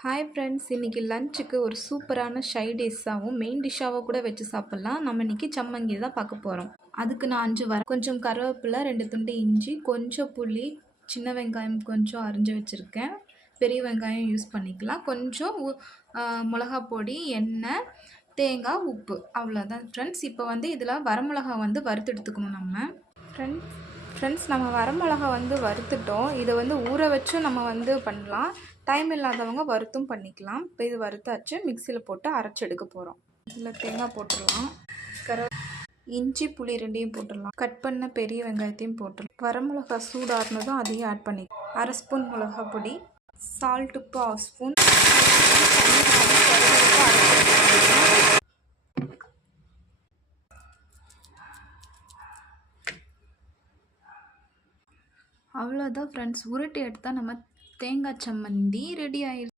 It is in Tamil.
ஹாய் ஃப்ரெண்ட்ஸ், இன்றைக்கி லஞ்சுக்கு ஒரு சூப்பரான டிஷ்ஷாகவும் மெயின் டிஷ்ஷாகவும் கூட வச்சு சாப்பிட்லாம். நம்ம இன்றைக்கி சம்மங்கி தான் பார்க்க போகிறோம். அதுக்கு நான் 5 கொஞ்சம் கருவேப்பிலை, 2 துண்டு இஞ்சி, கொஞ்சம் புளி, சின்ன வெங்காயம் கொஞ்சம் அரிஞ்சு வச்சுருக்கேன். பெரிய வெங்காயம் யூஸ் பண்ணிக்கலாம். கொஞ்சம் மிளகா பொடி, எண்ணெய், தேங்காய், உப்பு, அவ்வளோதான் ஃப்ரெண்ட்ஸ். இப்போ இதில் வரமிளகா வறுத்து எடுத்துக்கணும் நம்ம. ஃப்ரெண்ட்ஸ் நம்ம வரமிளகா வறுத்துட்டோம். இதை ஊற வச்சும் நம்ம பண்ணலாம். டைம் இல்லாதவங்க வறுத்தும் பண்ணிக்கலாம். இப்போ இது வறுத்தாச்சு, மிக்சியில் போட்டு அரைச்சி எடுக்க போகிறோம். இதில் தேங்காய் போட்டுடலாம். இஞ்சி, புளி 2யும் போட்டுடலாம். கட் பண்ண பெரிய வெங்காயத்தையும் போட்டுடலாம். வரமிளகா சூடாறினதும் அதையும் ஆட் பண்ணி 1/2 ஸ்பூன் மிளகா பொடி, சால்ட், உப்பு 1/2 ஸ்பூன், அவ்வளோதான் ஃப்ரெண்ட்ஸ். உருட்டி எடுத்தால் நம்ம தேங்காய் சம்மந்தி ரெடி ஆயிடுச்சு.